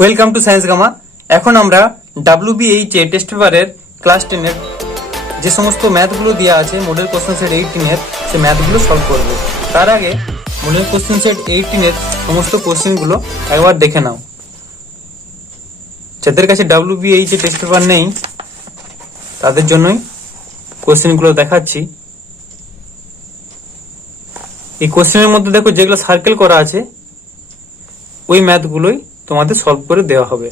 Welcome to science gamma. এখন আমরা WBH test পেপারের ক্লাস 10 এর যে সমস্ত ম্যাথগুলো দেওয়া আছে মডেল কোশ্চেন সেট 18 এর সে ম্যাথগুলো সলভ করব। তার আগে মডেল কোশ্চেন সেট 18 এর সমস্ত কোশ্চেনগুলো একবার দেখে নাও। যাদের কাছে WBH টেস্ট পেপার নেই তাদের জন্যই কোশ্চেনগুলো দেখাচ্ছি। এই কোশ্চেনের মধ্যে দেখো যেগুলো সার্কেল করা আছে ওই ম্যাথগুলোই তোমাদের সলভ করে দেওয়া হবে।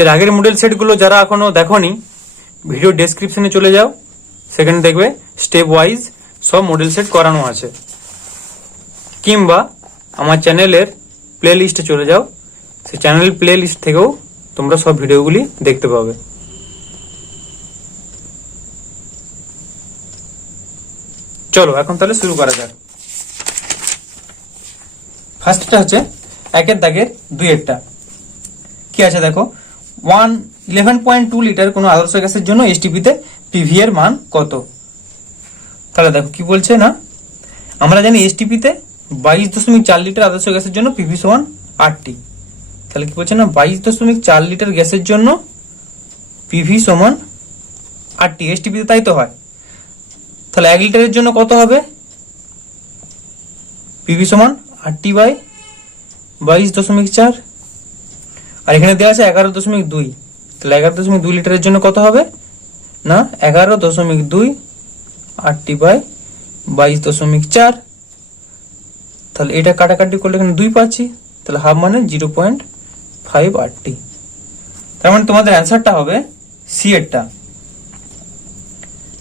এর আগের মডেল সেটগুলো যারা এখনো দেখোনি ভিডিও ডেসক্রিপশনে চলে যাও, সেখানে দেখবে স্টেপ ওয়াইজ সব মডেল সেট করানো আছে, কিংবা আমার চ্যানেলের প্লে লিস্টে চলে যাও, সেই চ্যানেল প্লে লিস্ট থেকেও তোমরা সব ভিডিওগুলি দেখতে পাবে। চলো এখন তাহলে শুরু করা যাক। ফার্স্টটা হচ্ছে একের দাগের দুইয়েরটা। কি আছে দেখো, 11.2 লিটার কোনো আদর্শ গ্যাসের জন্য এসটিপিতে পিভি এর মান কত। তাহলে দেখো কি বলছে না, আমরা জানি এসটিপিতে 22.4 লিটার আদর্শ গ্যাসের জন্য পিভি সমান 8টি। তাহলে কি বলছে না, 22.4 লিটার গ্যাসের জন্য পিভি সমান 8টি, এসটিপিতে তাই তো হয়। তাহলে 1 লিটারের জন্য কত হবে, পিভি সমান 8টি বাই 22.4, আর এখানে দেওয়া আছে 11.2। তাহলে 11.2 লিটারের জন্য কত হবে না, 11.2 8টি বাই 22.4। তাহলে এটা কাটাকাটি করলে এখানে 2 পাচ্ছি, তাহলে হাফ মানে 0.58টি। তার মানে তোমাদের অ্যান্সারটা হবে সি এরটা।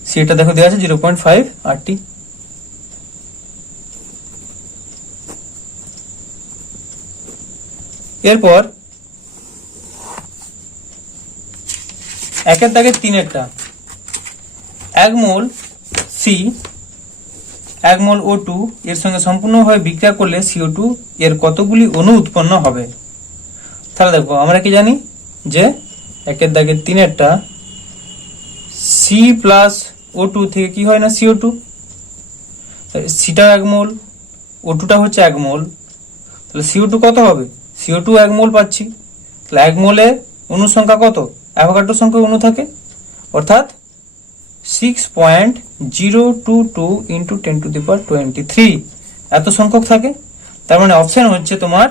সি এরটা দেখো দেওয়া আছে 0.58টি। এরপর একের দাগের তিনেরটা, 1 মোল সি 1 মোল O2 এর সঙ্গে সম্পূর্ণভাবে বিক্রিয়া করলে CO2 এর কতগুলি অণু উৎপন্ন হবে। তাহলে দেখো আমরা কি জানি যে একের দাগের তিনেরটা সি প্লাস O2 থেকে কি হয় না CO2, সিটা 1 মোল, O2টা হচ্ছে 1 মোল, তাহলে CO2 কত হবে, CO2 1 মোল পাচ্ছি। তাহলে 1 মোলে অণুর সংখ্যা কত, অ্যাভোগাড্রো সংখ্যক অণু থাকে, অর্থাৎ 6.022 ইন্টু 10⁻23 এত সংখ্যক থাকে। তার মানে অপশন হচ্ছে তোমার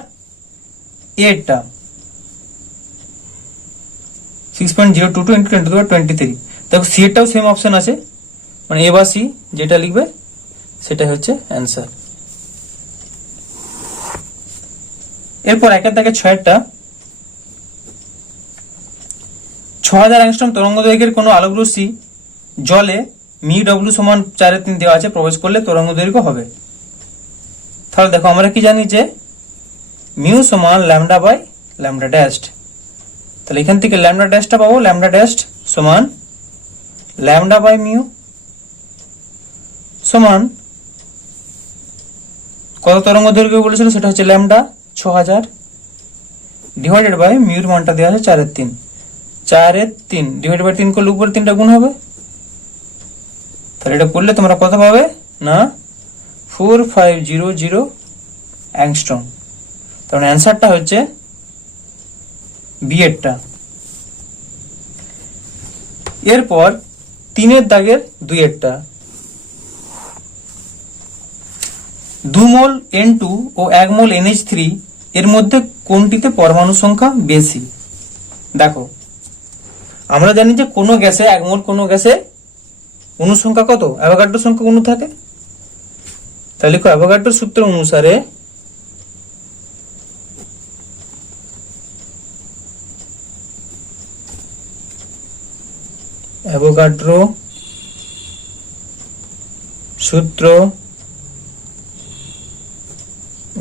এরটা, 6.022 ইন্টু 10⁻23। দেখো সি এরটাও সেম অপশন আছে, মানে এ বা সি যেটা লিখবে সেটা হচ্ছে অ্যান্সার। এরপর একের দাগে 6টা, 6000 অ্যাংস্ট্রম তরঙ্গ দৈর্ঘ্যের কোনো আলোক রশ্মি জলে মিউ সমান 4/3 দেওয়া আছে, প্রবেশ করলে তরঙ্গ দৈর্ঘ্য হবে। তাহলে দেখো আমরা কি জানি যে মিউ সমান ল্যামডা বাই ল্যামডা ড্যাশড। তাহলে এখান থেকে ল্যামডা ড্যাশটা পাবো, ল্যামডা ড্যাশড সমান ল্যামডা বাই মিউ সমান কত তরঙ্গ দৈর্ঘ্য বলেছিল, সেটা হচ্ছে ল্যামডা 6000 ডিভাইডেড বাই মিউর মানটা দেওয়া আছে 4/3, 4/3 ডিভাইডেড বাই 3 করলে উপরে 3টা গুণ হবে। তাহলে এটা করলে তোমরা কত পাবে না 4500 অ্যাংস্ট্রম। তার মানে অ্যান্সারটা হচ্ছে বি এরটা। এরপর 3 দাগের 2 এরটা, 2 মোল N2 ও 1 মোল NH3 এর মধ্যে কোনটিতে পরমাণু সংখ্যা বেশি। দেখো আমরা জানি যে কোনো গ্যাসে 1 মোল কোনো গ্যাসে অণু সংখ্যা কত, অ্যাভোগাড্রো সংখ্যক অণু থাকে। তাহলে লিখো অ্যাভোগাড্রো সূত্র অনুসারে অ্যাভোগাড্রো সূত্র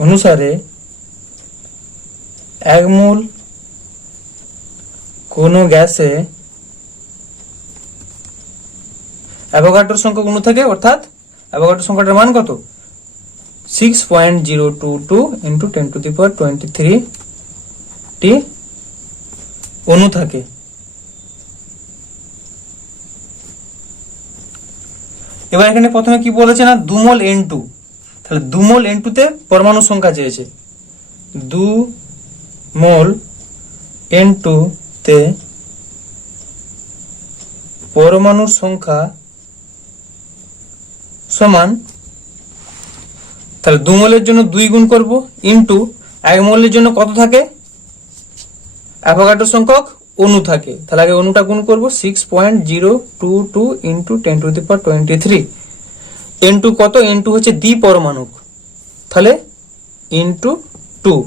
অনুসারে 1 মোল কোনো গ্যাসে অ্যাভোগাড্রো সংখ্যক অণু থাকে, অর্থাৎ অ্যাভোগাড্রো সংখ্যাটার মান কত 6.022 ইন্টু 10⁻23 টি অণু থাকে। এবার এখানে প্রথমে কি বলেছে না 2 মোল N2 তাহলে 2 মোল N2 তে পরমাণু সংখ্যা চেয়েছে। 2 মোল N2 তে পরমাণুর সংখ্যা সমান, তাহলে 2 মোলের জন্য 2 গুণ করব ইনটু 1 মোলের জন্য কত থাকে, অ্যাভোগাড্রো সংখ্যক অণু থাকে, তাহলে আগে অণুটা গুণ করব 6.022 ইনটু 10⁻23। N2 কত, N2 হচ্ছে দ্বিপরমাণুক, তাহলে ইনটু 2,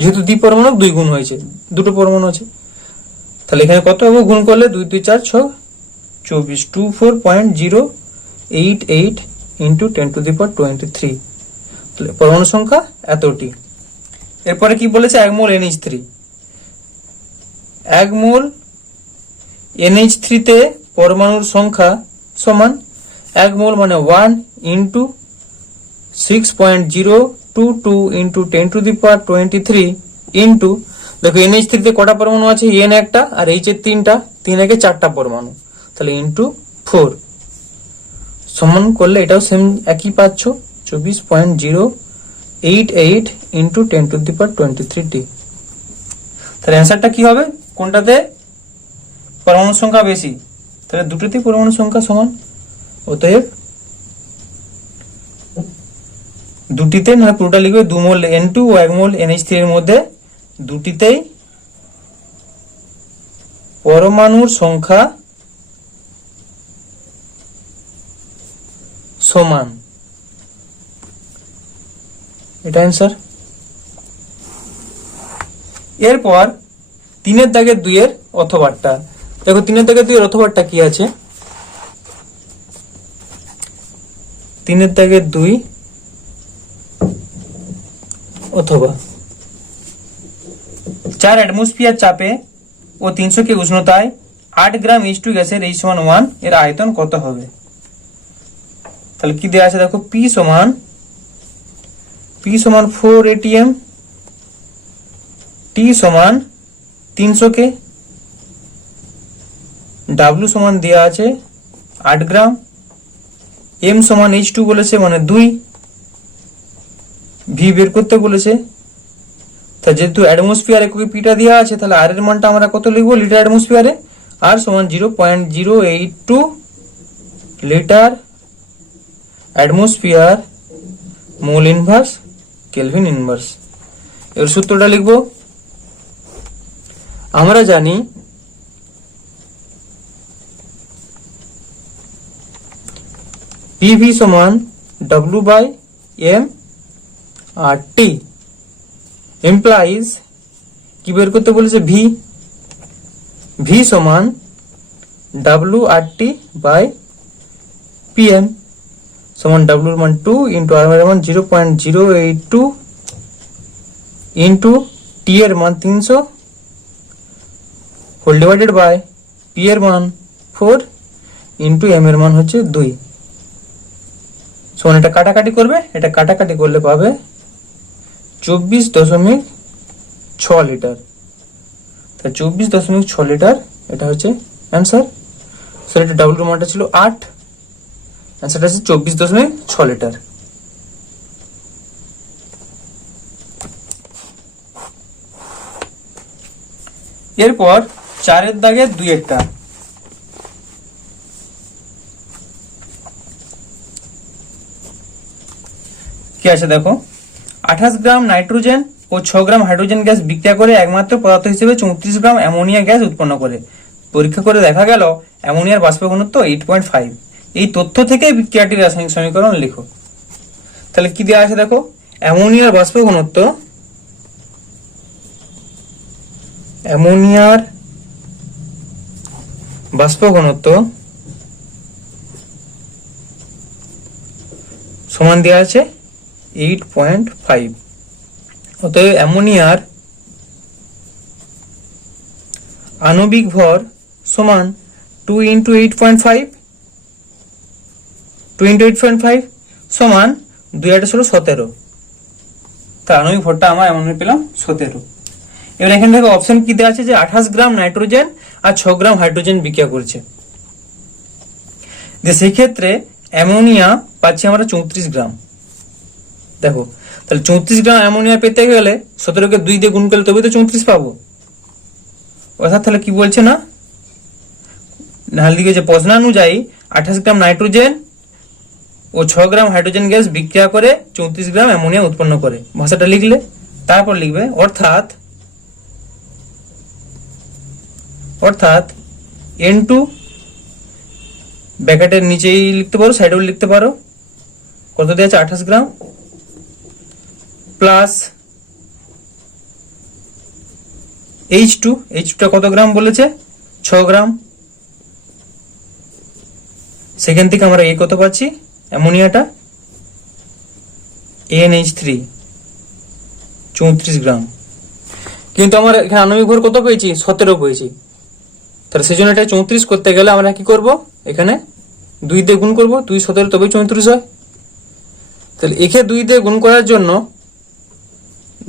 যেহেতু দ্বিপরমাণুক 2 গুণ হয়েছে, দুটো পরমাণু আছে, তাহলে এখানে কত হবে, গুণ করলে 2 2 4 6 24, 24.088 ইনটু 10⁻23, তাহলে পরমাণু সংখ্যা এতটি। এরপরে কি বলেছে, 1 মোল NH3, 1 মোল NH3 তে পরমাণুর সংখ্যা সমান 1 মোল মানে 1 ইনটু 6.022 ইনটু 10⁻23 ইনটু, দেখো NH3 তে কটা পরমাণু আছে, N একটা আর H এর 3টা, 3 একে 4টা পরমাণু, তাহলে ইনটু 4 সমান করলে এটাও সেম একই পাচ্ছ 24.088 ইনটু 10⁻23t। তাহলে অ্যান্সারটা কি হবে, কোনটাতে পরমাণু সংখ্যা বেশি, তাহলে দুটোতেই পরমাণু সংখ্যা সমান, অতএব দুটিতে, মানে পুরোটা লিখবে 2 মোল N2 ও 1 মোল NH3 এর মধ্যে দুটিতেই পরমাণুর সংখ্যা সমান, এটা অ্যান্সার। এরপর 3 দাগের 2 এর অথবাটা, দেখো 3 দাগের 2 এর অথবাটা কি আছে, 3 দাগের 2 অথবা 4 অ্যাটমোস্ফিয়ার চাপে ও 300 কে উষ্ণতায় 8 গ্রাম H2 গ্যাসের H1 এর আয়তন কত হবে। তাহলে কি দেওয়া আছে, দেখো P সমান 4 atm, T সমান 300 কে, W সমান দেওয়া আছে 8 গ্রাম, M সমান H2 বলেছে মানে 2, V বের করতে বলেছে, তা যেহেতু অ্যাটমোস্ফিয়ার এককে পিটা দেওয়া আছে, তাহলে আর এর মানটা আমরা কত লিখবো লিটার অ্যাটমোস্ফিয়ারে, আর সমান 0.082 litre atmosphere mole inverse kelvin inverse. এর সূত্রটা লিখবো, আমরা জানি PV সমান W বাই M আর T implies কি বের করতে বলেছে, V সমান W আর T বাই PM সমান W এর মান 2 ইন্টু R এর মান 0.082 ইন্টু T এর মান 300 হোল ডিভাইডেড বাই P এর মান 4 ইন্টু M এর মান হচ্ছে 2 সমান, এটা কাটাকাটি করবে, এটা কাটাকাটি করলে পাবে 24.6 লিটার, তাই 24.6 লিটার এটা হচ্ছে অ্যান্সার। স্যার এটা ডাবল মানটা ছিল 8, অ্যান্সারটা হচ্ছে 24.6 লিটার। এরপর 4 দাগের 2 একটা, কি আছে দেখো, 28 গ্রাম নাইট্রোজেন ও 6 গ্রাম হাইড্রোজেন গ্যাস বিক্রিয়া করে একমাত্র পদার্থ হিসেবে 34 গ্রাম অ্যামোনিয়া গ্যাস উৎপন্ন করে। পরীক্ষা করে দেখা গেল অ্যামোনিয়ার বাষ্প ঘনত্ব 8.5। এই তথ্য থেকে বিক্রিয়াটির রাসায়নিক সমীকরণ লিখো। তাহলে কি দেওয়া আছে দেখো, অ্যামোনিয়ার বাষ্প ঘনত্ব সমান দেওয়া আছে 8.5। অতএব অ্যামোনিয়ার আণবিক ভর সমান 2 ইন্টু 8.5, 2 ইন্টু 8.5 সমান 2 8 হলো 17। তার আণবিক ভরটা আমরা এমন পেলাম 17। এবার এখানে দেখো অপশন কি দেওয়া আছে যে 28 গ্রাম নাইট্রোজেন আর 6 গ্রাম হাইড্রোজেন বিক্রিয়া করছে, যে সেই ক্ষেত্রে অ্যামোনিয়া পাচ্ছি আমরা 34 গ্রাম। দেখো তাহলে 34 গ্রাম অ্যামোনিয়া পেতে গেলে 17কে 2 দিয়ে গুণ করলে তবে তো 34 পাবো। অর্থাৎ তাহলে কি বলছে না, নাল দিকে যে প্রশ্নানুযায়ী 28 গ্রাম নাইট্রোজেন ও 6 গ্রাম হাইড্রোজেন গ্যাস বিক্রিয়া করে 34 গ্রাম অ্যামোনিয়া উৎপন্ন করে। ভাষাটা লিখলে তারপর লিখবে অর্থাৎ N2 ব্র্যাকেটের নিচেই লিখতে পারো, সাইডেও লিখতে পারো, কত দেওয়া আছে 28 গ্রাম প্লাস H2টা কত গ্রাম বলেছে 6 গ্রাম। সেখান থেকে আমরা এই কত পাচ্ছি অ্যামোনিয়াটা NH3 34 গ্রাম, কিন্তু আমরা এখানে আণবিক ভর কত পেয়েছি 17 পেয়েছি। তাহলে সেই জন্য এটা 34 করতে গেলে আমরা কি করব, এখানে 2 দিয়ে গুণ করব, 2 17 তবে 34 হয়। তাহলে একে 2 দিয়ে গুণ করার জন্য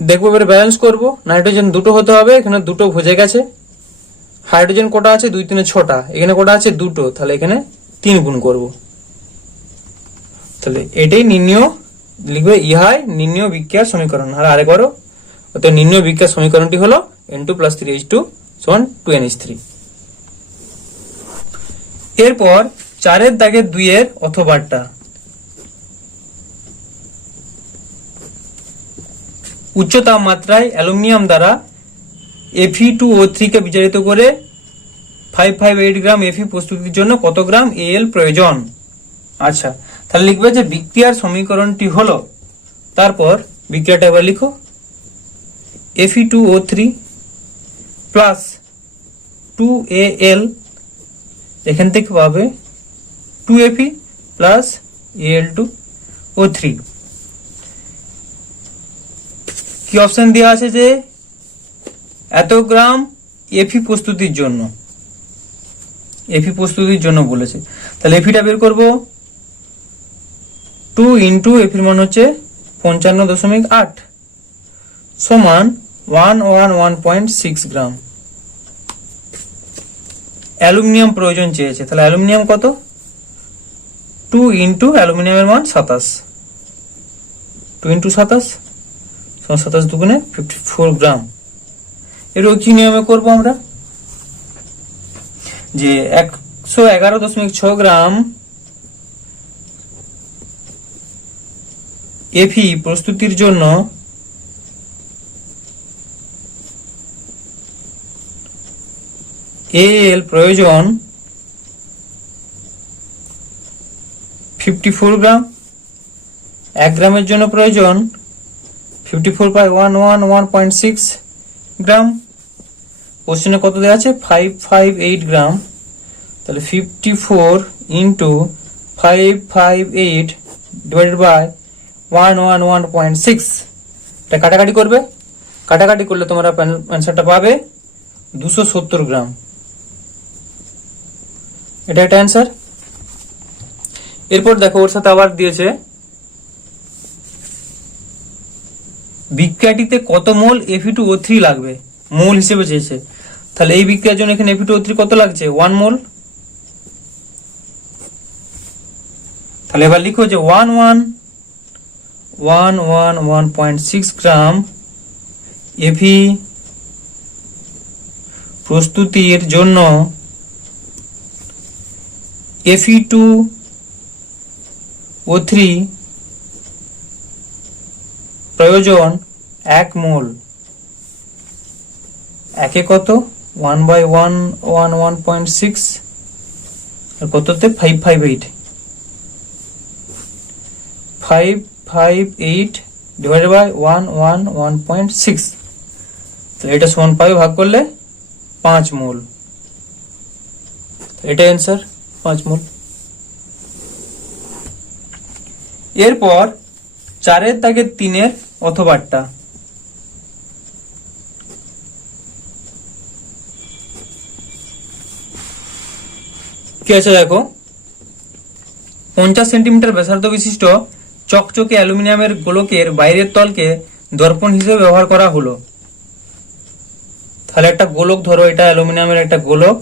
দেখবো এবারে ব্যালেন্স করব, নাইট্রোজেন দুটো হতে হবে, এখানে দুটো ভুজে গেছে। হাইড্রোজেন কটা আছে 2 3 6টা, এখানে কটা আছে দুটো, তাহলে এখানে 3 গুণ করব। তাহলে এটাই নির্ণয় লিখবে, ইহাই নির্ণয় বিক্রিয়ার সমীকরণ। আর আরেকবারও, অর্থাৎ নির্ণয় বিক্রিয়ার সমীকরণটি হলো N2 + 3H2 = 2NH3। এরপর 4 দাগের 2 এর অথবাটা, উচ্চ তাপমাত্রায় অ্যালুমিনিয়াম দ্বারা Fe2O3 কে বিজারিত করে 558 গ্রাম Fe প্রস্তুতির জন্য কত গ্রাম Al প্রয়োজন। আচ্ছা, তাহলে লিখবে যে বিক্রিয়ার সমীকরণটি হলো, তারপর বিক্রিয়াটা এবার লিখো, Fe2O3 প্লাস 2Al, এখান থেকে পাবে 2Fe প্লাস Al2O3। কি অপশন দেওয়া আছে যে এত গ্রাম Fe প্রস্তুতির জন্য বলেছে। তাহলে Feটা বের করব, 2 ইন্টু Feর মান হচ্ছে 55.8 সমান 111.6 গ্রাম। অ্যালুমিনিয়াম প্রয়োজন চেয়েছে, তাহলে অ্যালুমিনিয়াম কত, 2 ইন্টু অ্যালুমিনিয়ামের মান 27, 2 ইন্টু 27 27 দুগুণে 54 গ্রাম। এর কি নিয়মে করব আমরা, যে 111.6 গ্রাম Fe প্রস্তুতির জন্য Al প্রয়োজন 54 গ্রাম, 1 গ্রামের জন্য প্রয়োজন 54/111.6 গ্রাম। কোশ্চেনে কত দেওয়া আছে 558 গ্রাম, তাহলে 54 ইন্টু 558 ডিভাইডেড বাই 111.6, এটা কাটাকাটি করবে, কাটাকাটি করলে তোমরা অ্যান্সারটা পাবে 270 গ্রাম। এটা একটা অ্যান্সার। এরপর দেখো ওর সাথে আবার দিয়েছে বিক্রিয়াটিতে কত মোল Fe2O3 লাগবে, মোল হিসেবে চেয়েছে। তাহলে এই বিক্রিয়ার জন্য এখানে Fe2O3 কত লাগছে 1 মোল। তাহলে এবার লিখো যে 111.6 গ্রাম Fe প্রস্তুতির জন্য Fe2O3 প্রয়োজন 1 মোল। একে কত 1/111.6 আর কততে 558 ডিভাইডেড বাই 111.6, তাহলে এটা সমান পাবে ভাগ করলে 5 মোল। এটা অ্যান্সার 5 মোল। এরপর 4 দাগের 3 এর অথবাটা, কি আছে দেখো, 50 সেন্টিমিটার ব্যাসার্ধ বিশিষ্ট চকচকে অ্যালুমিনিয়ামের গোলকের বাইরের তলকে দর্পণ হিসেবে ব্যবহার করা হলো। তাহলে একটা গোলক ধরো, এটা অ্যালুমিনিয়ামের একটা গোলক,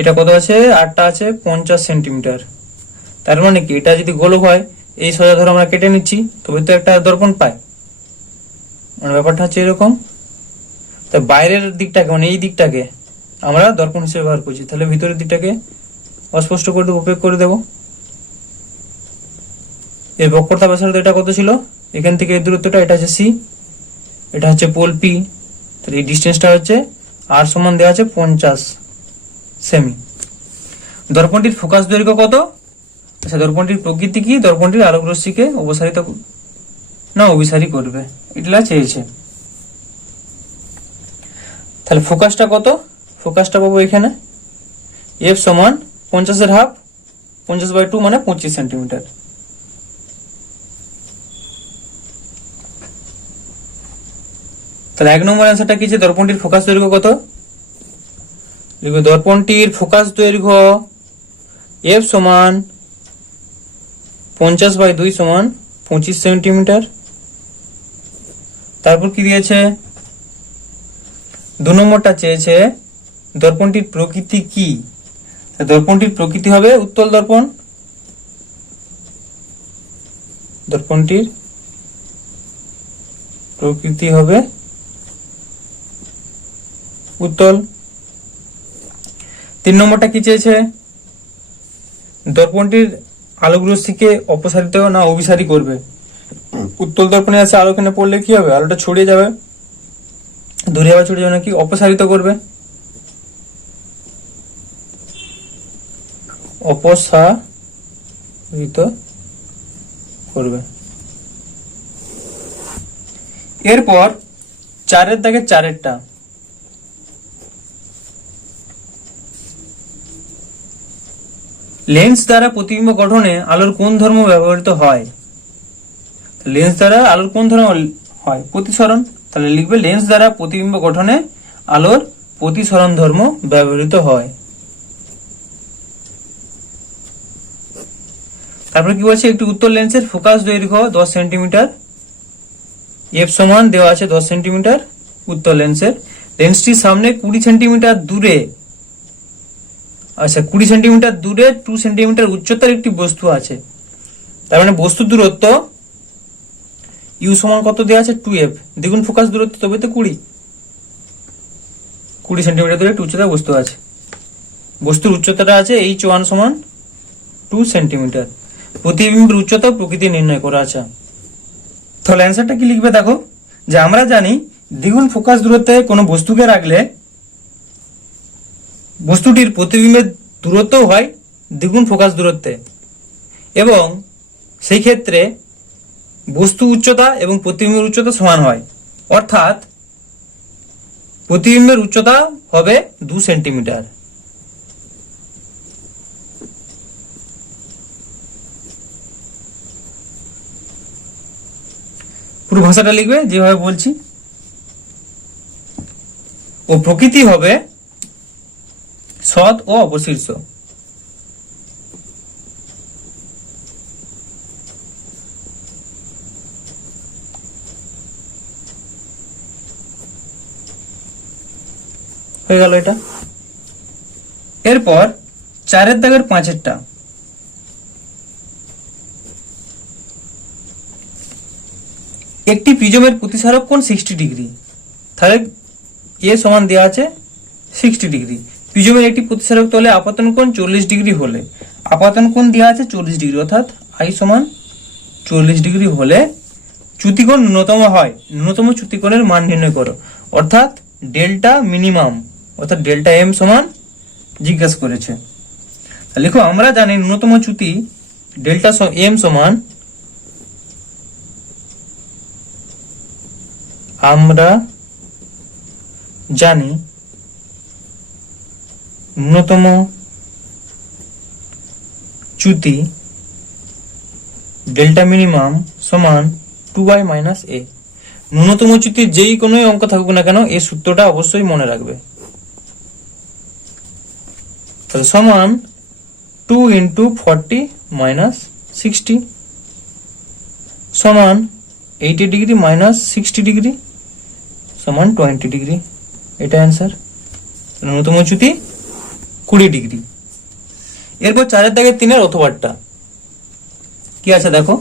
এটা কত আছে 8টা আছে 50 সেন্টিমিটার। তার মানে কি এটা যদি গোলক হয় এই সোজা ধরো আমরা কেটে নিচ্ছি, তবে তো একটা দর্পণ পাই। মানে ব্যাপারটা হচ্ছে এরকম, তা বাইরের দিকটাকে মানে এই দিকটাকে আমরা দর্পণ হিসেবে ব্যবহার করছি, তাহলে ভিতরের দিকটাকে অস্পষ্ট করে দেবো, উপেক্ষা করে দেবো। এর বক্রতা ব্যাসার্ধ এটা কত ছিল, এখান থেকে এই দূরত্বটা, এটা হচ্ছে সি, এটা হচ্ছে পোল পি, তাহলে এই ডিস্টেন্সটা হচ্ছে আর সমান দেওয়া আছে 50 সেমি। দর্পণটির ফোকাস দৈর্ঘ্য কত? আচ্ছা, দর্পণটির প্রকৃতি কি? দর্পণটির আলোক রশ্মিকে অপসারিত না অভিসারী করবে, এটা চেয়েছে। তাহলে ফোকাসটা কত? ফোকাসটা পাবো এখানে এফ সমান 50-এর হাফ, 50/2 মানে 25 সেন্টিমিটার। তাহলে 1 নম্বর অ্যান্সারটা কি? যে দর্পণটির ফোকাস দৈর্ঘ্য কত? লিখবে দর্পণটির ফোকাস দৈর্ঘ্য এফ সমান 50/2 সমান 25 সেন্টিমিটার। তারপর কি দিয়েছে? 2 নম্বরটা চেয়েছে দর্পণটির প্রকৃতি কি? দর্পণটির প্রকৃতি হবে উত্তল দর্পণ। দর্পণটির প্রকৃতি হবে উত্তল। 3 নম্বরটা কি চেয়েছে? দর্পণটির আলোক রশ্মিকে অপসারিত না অভিসারী করবে। উত্তল দর্পণে আছে আলো এখানে পড়লে কি হবে? আলোটা ছড়িয়ে যাবে, দূরে যাবে, ছড়িয়ে যাবে নাকি অপসারিত করবে? অপসারিত করবে। এরপর 4-এর দাগে 4-এরটা, লেন্স দ্বারা প্রতিবিম্ব গঠনে আলোর কোন ধর্ম ব্যবহৃত হয়? লেন্স দ্বারা আলোর কোন ধর্ম হয়? প্রতিসরণ। তাহলে লিখবে লেন্স দ্বারা প্রতিবিম্ব গঠনে আলোর প্রতিসরণ ধর্ম ব্যবহৃত হয়। তারপরে কি বলছে? একটি উত্তল লেন্সের ফোকাস দৈর্ঘ্য 10 সেন্টিমিটার, এফ সমান দেওয়া আছে 10 সেন্টিমিটার উত্তল লেন্সের। লেন্সটির সামনে 20 সেন্টিমিটার দূরে, আচ্ছা 20 সেন্টিমিটার দূরে 2 সেন্টিমিটার উচ্চতার একটি বস্তু আছে। তার মানে বস্তুর দূরত্ব ইউ সমান কত দেওয়া আছে? 2f, দ্বিগুণ ফোকাস দূরত্ব, তবে তো 20 সেন্টিমিটার দূরে একটি উচ্চতার বস্তু আছে। বস্তুর উচ্চতাটা আছে h1 সমান 2 সেন্টিমিটার। প্রতিবিম্বের উচ্চতা প্রকৃতি নির্ণয় করা আছে। তাহলে অ্যান্সারটা কি লিখবে? দেখো, যে আমরা জানি দ্বিগুণ ফোকাস দূরত্বে কোনো বস্তুকে রাখলে বস্তুটির প্রতিবিম্বের দূরত্ব হয় দ্বিগুণ ফোকাস দূরত্বে, এবং সেই ক্ষেত্রে বস্তু উচ্চতা এবং প্রতিবিম্বের উচ্চতা সমান হয়, অর্থাৎ প্রতিবিম্বের উচ্চতা হবে 2 সেন্টিমিটার। পুরো ভাষাটা লিখবে যেভাবে বলছি। ও প্রকৃতি হবে সৎ ও অবশীর্ষ। হয়ে গেল এটা। এরপর 4-এর দাগের 5-এরটা, একটি প্রিজমের প্রতিসারক কোণ 60 ডিগ্রি। তাহলে এ সমান দেওয়া আছে 60 ডিগ্রি। প্রিজমের একটি প্রতিসারক তলে আপতন কোণ 40 ডিগ্রি হলে, আপতন কোণ দেওয়া আছে 40 ডিগ্রি, অর্থাৎ আই সমান 40 ডিগ্রি হলে চ্যুতিকোণ ন্যূনতম হয়। ন্যূনতম চ্যুতিকোণের মান নির্ণয় করো, অর্থাৎ ডেল্টা মিনিমাম, অর্থাৎ ডেল্টা এম সমান জিজ্ঞাসা করেছে। লিখো, আমরা জানি ন্যূনতম চ্যুতি ডেল্টা এম সমান, আমরা জানি ন্যূনতম চ্যুতি ডেল্টা মিনিমাম সমান 2y মাইনাস a। ন্যূনতম চ্যুতির যেই কোনো অঙ্ক থাকুক না কেন, এই সূত্রটা অবশ্যই মনে রাখবে। তাহলে সমান 2 × 40 মাইনাস 60 সমান 80 ডিগ্রি মাইনাস 60 ডিগ্রি সমান 20 ডিগ্রি। এটা অ্যান্সার। ন্যূনতম চ্যুতি 20 ডিগ্রি। এরপর 4-এর দাগের 3-এর অথবাটা, কি আছে দেখো,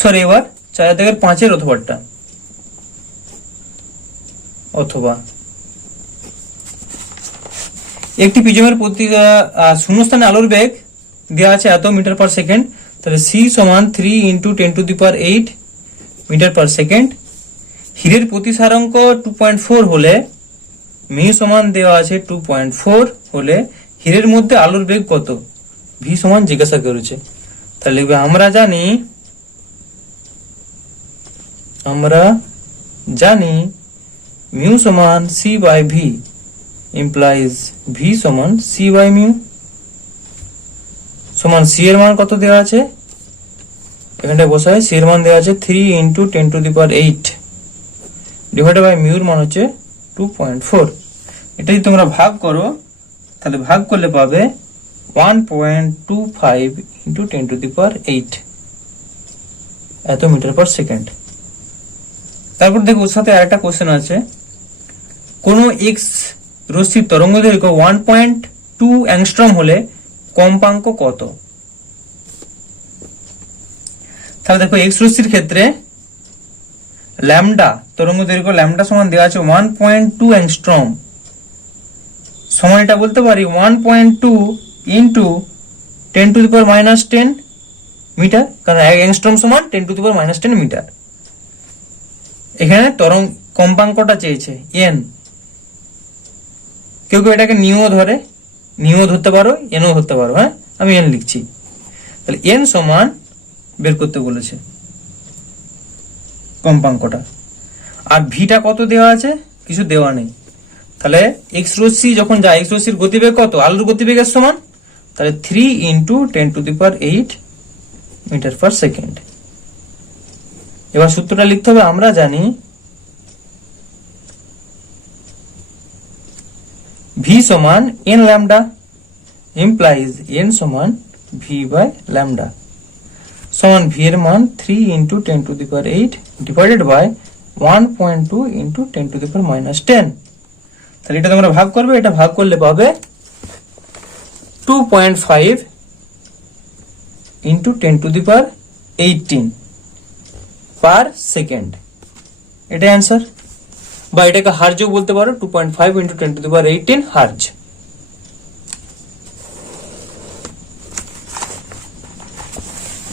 সরি এবার 4/5 অথবাটা অথবা একটি প্রিজমের প্রতি শূন্যস্থানে আলোর বেগ দেওয়া আছে এত মিটার পার সেকেন্ড, তাহলে সি সমান 3 × 10⁸ মিটার পার সেকেন্ড। হীরের প্রতিসারাঙ্ক 2.4 হলে মিউ সমান দেওয়া আছে 2.4 হলে হীরের মধ্যে আলোর বেগ কত, ভি সমান জিজ্ঞাসা করেছে। তাহলে আমরা জানি মিউ সমান C by V implies V সমান সি বাই মিউ সমান সি এর মান কত দেওয়া আছে, এখানটায় বসায় সি এর মান দেওয়া আছে 3 × 10⁸ ডিভাইডেড বাই মিউর মান হচ্ছে 2.4। এটা যদি তোমরা ভাগ করো তাহলে ভাগ করলে পাবে 1.25 × 10⁸ এত মিটার পার সেকেন্ড। তারপর দেখো ওর সাথে আরেকটা কোশ্চেন আছে, কোন এক্স রশ্মির তরঙ্গ দৈর্ঘ্য 1.2 অ্যাংস্ট্রম হলে কম্পাঙ্ক কত। তাহলে দেখো এক্স রশ্মির ক্ষেত্রে ল্যামডা তরঙ্গ দৈর্ঘ্য ল্যামডা সমান দেওয়া আছে 1.2 অ্যাংস্ট্রম, সমান এটা বলতে পারি 1.2 × 10⁻⁻10 মিটার, কারণ অ্যাংস্ট্রম সমান 10⁻⁻10 মিটার। এখানে তরঙ্গ কম্পাঙ্কটা চেয়েছে এন, কেউ কেউ এটাকে নিও ধরে, নিও ধরতে পারো এনও ধরতে পারো, হ্যাঁ আমি এন লিখছি। তাহলে এন সমান বের করতে বলেছে কম্পাঙ্কটা, আর ভিটা কত দেওয়া আছে, কিছু দেওয়া নেই। তাহলে এক্স রশ্মি যখন যায়, এক্স রশ্মির গতিবেগ কত, আলোর গতিবেগের সমান, তাহলে 3 × 10⁸ মিটার পার সেকেন্ড। এবার সূত্রটা লিখতে হবে, আমরা জানি ভি সমান এন ল্যামডা ইমপ্লাইজ এন সমান ভি বাই ল্যামডা সমান ভি এর মান 3 × 10⁸ ডিভাইডেড বাই 1.2 × 10⁻⁻10। তাহলে এটা তোমরা ভাগ করবে, এটা ভাগ করলে পাবে 2.5 × 10⁻18 পার সেকেন্ড, এটা অ্যান্সার। বা এটাকে হার্জও বলতে পারো, 2.5 × 10⁻18 হার্জ।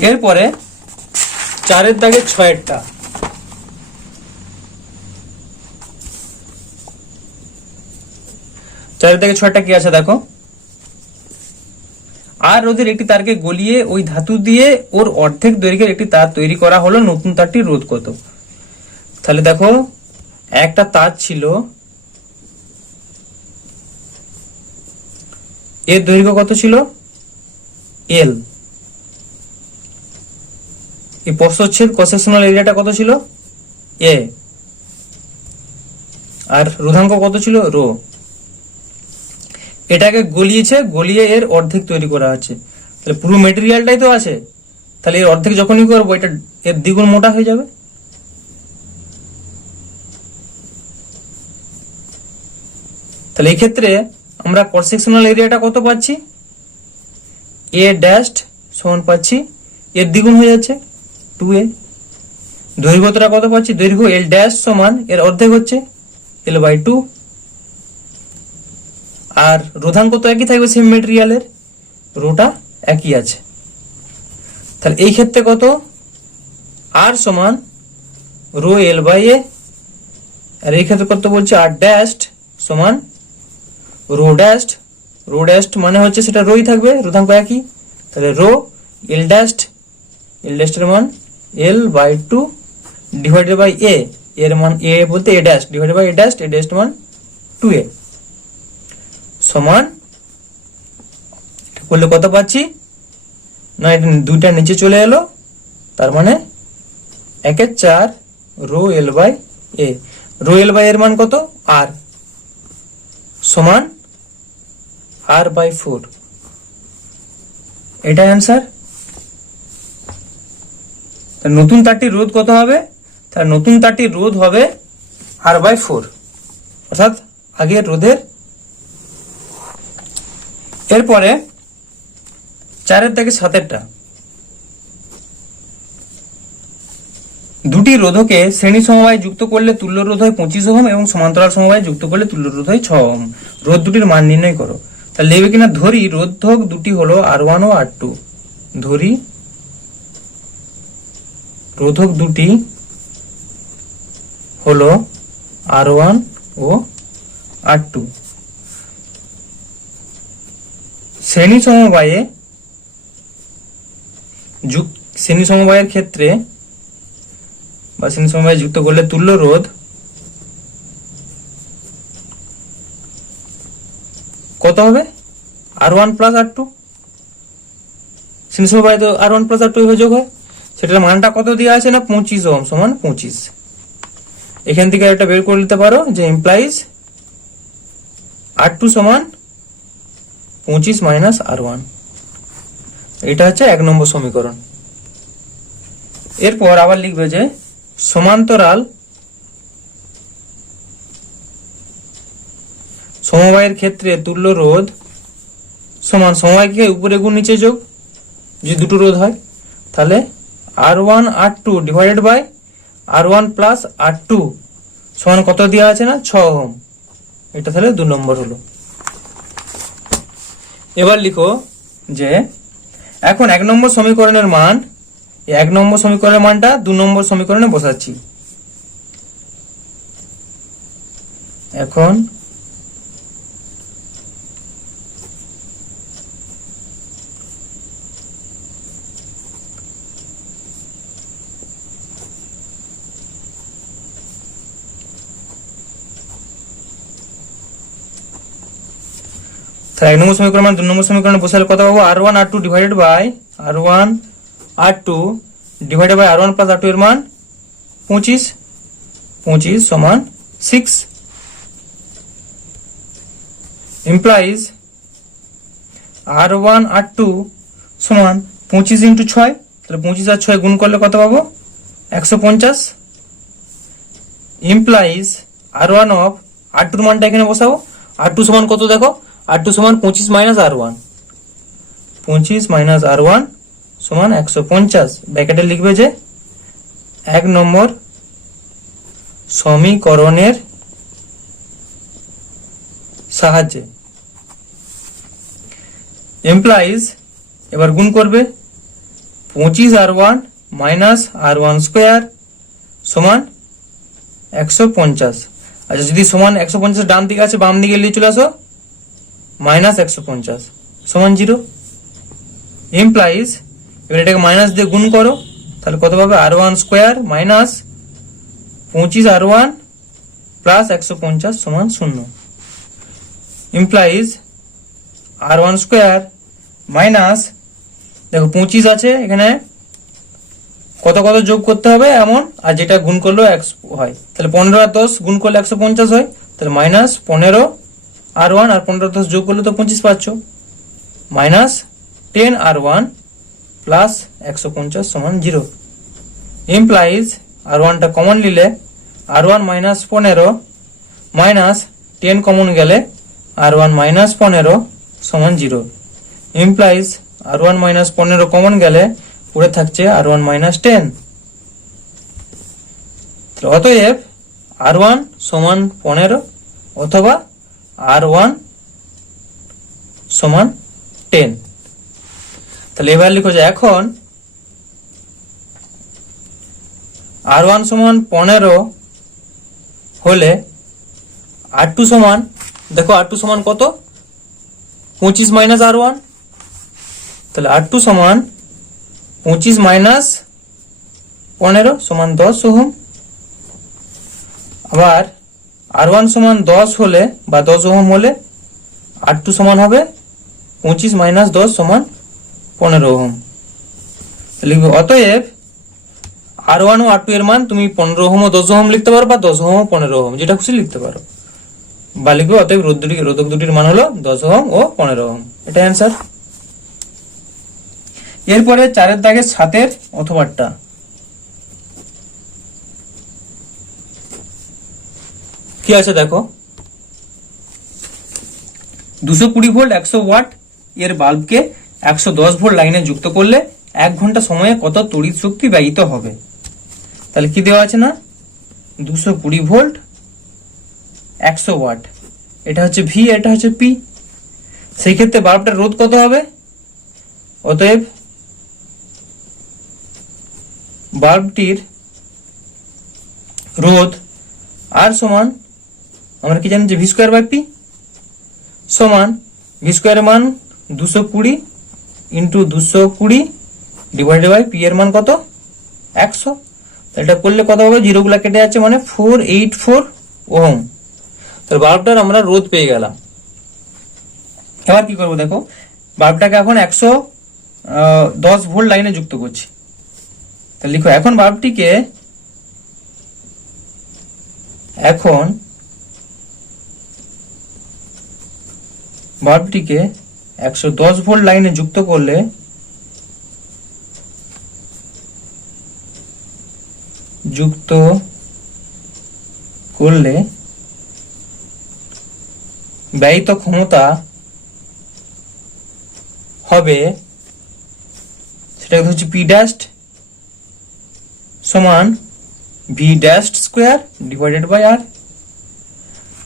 এরপরে 4 দাগে 6 4 দাগে 6 কি আছে দেখো, আর রোধের একটি তারকে গলিয়ে ওই ধাতু দিয়ে ওর অর্ধেক দৈর্ঘ্যের একটি তার তৈরি করা হলো, নতুন তারটির রোধ কত। তাহলে দেখো একটা তার ছিল, এর দৈর্ঘ্য কত ছিল এল, এই প্রস্থচ্ছেদ ক্রস-সেকশনাল এরিয়াটা কত ছিল এ, আর রোধাঙ্ক কত ছিল রো। এটাকে গলিয়েছে, গলিয়ে এর অর্ধেক তৈরি করা আছে, তাহলে পুরো মেটেরিয়ালটাই তো আছে, তাহলে এর অর্ধেক যখনই করবো এটা এর দ্বিগুণ মোটা হয়ে যাবে। তাহলে এই ক্ষেত্রে আমরা ক্রস সেকশনাল এরিয়াটা কত পাচ্ছি, এ ড্যাশ সমান পাচ্ছি এর দ্বিগুণ হয়ে যাচ্ছে 2a। দৈর্ঘ্যটা কত পাচ্ছি, দৈর্ঘ্য এল ড্যাশ সমান এর অর্ধেক হচ্ছে l/2, আর রোধাঙ্ক তো একই থাকবে সেম মেটেরিয়ালের, রোটা একই আছে। তাহলে এই ক্ষেত্রে কত, আর সমান রো l/a, আর এই ক্ষেত্রে কত বলছে আর ড্যাশ সমান রো ড্যাশ, রো ড্যাশ মানে হচ্ছে সেটা রোই থাকবে, রোধাঙ্ক একই, তাহলে রো এল ড্যাশ, এল ড্যাশের মান l/2 ডিভাইডেড বাই a, এর মান a বলতে a dash divided by a dash, a dash মান 2a সমান, করলে কত পাচ্ছি না, এটা দুইটা নিচে চলে এলো, তার মানে 1/4 রো l/a, রো l/a এর মান কত r সমান r/4, এটা অ্যান্সার। নতুন তারটির রোধ কত হবে, তার নতুন তারটির রোধ হবে r/4, অর্থাৎ আগের রোধের। এরপরে 4 থেকে 7 দুটি রোধকে শ্রেণী সমবায়ে যুক্ত করলে তুল্য রোধ হয় 25 ওহম এবং সমান্তরাল সমবায়ে যুক্ত করলে তুল্য রোধ হয় 6 ওহম। রোধ দুটির মান নির্ণয় করো। তাহলে লিখবে কিনা, ধরি রোধক দুটি হলো R1 ও R2। ধরি রোধক দুটি হলো R1 ও R2। শ্রেণী সমবায়ের ক্ষেত্রে বা শ্রেণী সমবায়ে যুক্ত করলে তুল্য রোধ কত হবে? R1 plus R2। শ্রেণী সমবায়ে তো R1 প্লাস R2 যোগ হয়। সেটার মানটা কত দেওয়া আছে না, 25 ওহম সমান 25। এখান থেকে একটা বের করে নিতে পারো যে ইমপ্লাইজ R2 সমান 25 মাইনাস R1। এটা হচ্ছে 1 নম্বর সমীকরণ। এরপর আবার লিখবে যে সমান্তরাল সমবায়ের ক্ষেত্রে তুল্য রোধ সমান, সমবায়কে উপরে গুণ নিচে যোগ, যদি দুটো রোধ হয় তাহলে R1 R2 divided by R1 plus R2 সমান কত দেওয়া আছে না, 6 ওহম। এটা তাহলে 2 নম্বর হলো। এবার লিখো যে এখন 1 নম্বর সমীকরণের মান, 1 নম্বর সমীকরণের মানটা 2 নম্বর সমীকরণে বসাচ্ছি। এখন তাহলে 1 নম্বর সমীকরণ মান 2 নম্বর সমীকরণে বসালে কত পাবো, R1 R2 divided by R1 R2 divided by R1 plus R2 এর মান 25 সমান 6 ইমপ্লাইজ R1 R2 সমান 25 ইন্টু 6। তাহলে 25 আর 6 গুণ করলে কত পাবো, 150 ইমপ্লাইজ R1 অফ R2 এর মানটা এখানে বসাবো। R2 সমান কত দেখো, R2 সমান 25 মাইনাস R1, 25 মাইনাস R1 সমান 150। ব্র্যাকেটে লিখবে যে 1 নম্বর সমীকরণের সাহায্যে এমপ্লাইজ, এবার গুণ করবে 25 R1 মাইনাস R1 স্কোয়ার সমান 150। আচ্ছা, যদি সমান 150 ডান দিকে আছে, বাম দিকে নিয়ে চলে আসো, মাইনাস 150 সমান 0 ইমপ্লাইজ। এবার এটাকে মাইনাস দিয়ে গুণ করো, তাহলে কত পাবে, R1 square minus 25 R1 plus 150 সমান 0 ইমপ্লাইজ R1 স্কোয়ার মাইনাস, দেখো 25 আছে এখানে, কত কত যোগ করতে হবে এমন, আর যেটা গুণ করলেও 1 হয়, তাহলে 15 আর 10 গুণ করলে 150 হয়, তাহলে মাইনাস 15 R1 আর 15 10 যোগ করলে তো 25 পাচ্ছ, মাইনাস 10 R1 প্লাস 150 সমান 0 ইমপ্লাইজ R1 টা কমন নিলে R1 মাইনাস 15 মাইনাস 10 কমন গেলে R1 মাইনাস 15 সমান 0 ইমপ্লাইজ R1 মাইনাস 15 কমন গেলে পড়ে থাকছে R1 মাইনাস 10। অতএব R1 সমান 15 অথবা R1 সমান 10। তাহলে এবার লিখো যে এখন R1 সমান 15 হলে R2 সমান, দেখো R2 সমান কত, 25 মাইনাস R1, তাহলে R2 সমান 25 মাইনাস 15 সমান 10 ওহম। আবার R1 সমান 10 হলে বা 10 ওহম হলে R2 সমান হবে 25 মাইনাস 10 সমান 15 ওহম। লিখবে অতএব R1 ও R2 এর মান তুমি 15 ওহম ও 10 ওহম লিখতে পারো, বা 10 ওহম ও 15 ওহম, যেটা খুশি লিখতে পারো, বা লিখবে অতএব রোধক দুটির মান হলো 10 ওহম ও 15 ওহম। এটা অ্যান্সার। এরপরে 4 দাগের 7 অথবাটা কি আছে দেখো, 220 ভোল্ট 100 ওয়াট এর বাল্বকে 110 ভোল্ট লাইনে যুক্ত করলে 1 ঘন্টা সময়ে কত তড়িৎ শক্তি ব্যয়িত হবে? তাহলে কি দেওয়া আছে না 220 ভোল্ট 100 ওয়াট, এটা হচ্ছে ভি, এটা হচ্ছে পি। সেই ক্ষেত্রে বাল্বটার রোধ কত হবে? অতএব বাল্বটির রোধ আর সমান আমরা কি জানি যে ভি স্কোয়ার বাই পি সমান ভি স্কোয়ারের মান 220 ইন্টু 220 ডিভাইডেড বাই পি এর মান কত 100। এটা করলে কত হবে? জিরোগুলা কেটে যাচ্ছে, মানে 484 ওহম। তাহলে বাল্বটার আমরা রোধ পেয়ে গেলাম। এবার কি করবো দেখো, বাল্বটাকে এখন 110 ভোল্ট লাইনে যুক্ত করছি। তাহলে লিখো এখন বাল্বটিকে 110 ভোল্ট লাইনে যুক্ত করলে ব্যয়িত ক্ষমতা হবে, সেটা হচ্ছে পি ড্যাশড সমান V dashed square divided by R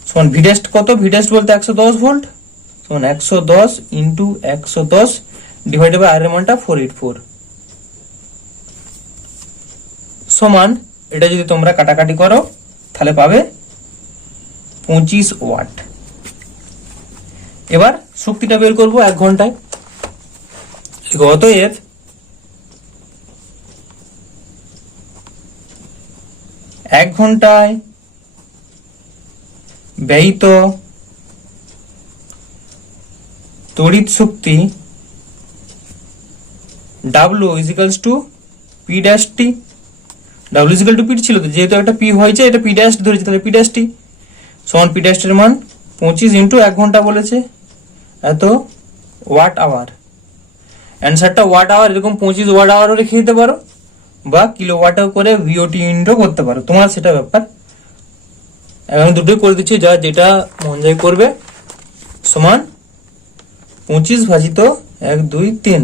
সমান ভি ড্যাশড কত? ভি ড্যাশড বলতে 110 ভোল্ট সমান 110 ইন্টু 110 ডিভাইডেড বাই আর এর মানটা 484 সমান, এটা যদি তোমরা কাটাকাটি করো তাহলে পাবে 25 ওয়াট। এবার শক্তিটা বের করবো 1 ঘন্টায়। অতএব 1 ঘন্টায় ব্যয়িত তড়িৎ শক্তি W equals to P dash T. W equal to P ছিল, তো যেহেতু একটা পি হয়েছে এটা পি ড্যাশ ধরেছে, তাহলে পি ড্যাশ টি সমান পি ড্যাশ এর মান 25 ইন্টু 1 ঘন্টা বলেছে এত ওয়াট আওয়ার। অ্যান্সারটা ওয়াট আওয়ার এরকম 25 ওয়াট আওয়ারও রেখে দিতে পারো বা কিলোওয়াটও করে ভিওটি ইন্টু করতে পারো, তোমার সেটা ব্যাপার। এখন দুটোই করে দিচ্ছি, যা যেটা মন যায় করবে। সমান 25 ভাজিত 1 2 3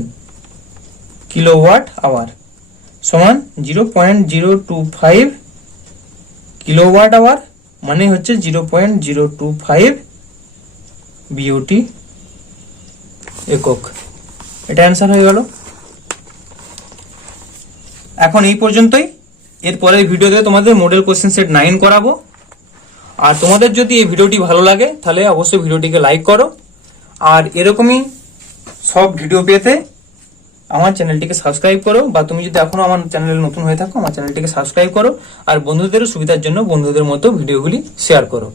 কিলোওয়াট আওয়ার সমান 0.025 কিলোওয়াট আওয়ার, মানে হচ্ছে 0.025 বিওটি একক। এটা অ্যান্সার হয়ে গেল। এখন এই পর্যন্তই। এরপরের ভিডিওতে তোমাদের মডেল কোশ্চেন সেট 9 করাবো। আর তোমাদের যদি এই ভিডিওটি ভালো লাগে তাহলে অবশ্যই ভিডিওটিকে লাইক করো, আর এরকমই সব ভিডিও পেতে আমার চ্যানেলটিকে সাবস্ক্রাইব করো, বা তুমি যদি এখনো আমার চ্যানেলে নতুন হয়ে থাকো আমার চ্যানেলটিকে সাবস্ক্রাইব করো, আর বন্ধুদের সুবিধার জন্য বন্ধুদের মতো ভিডিওগুলি শেয়ার করো।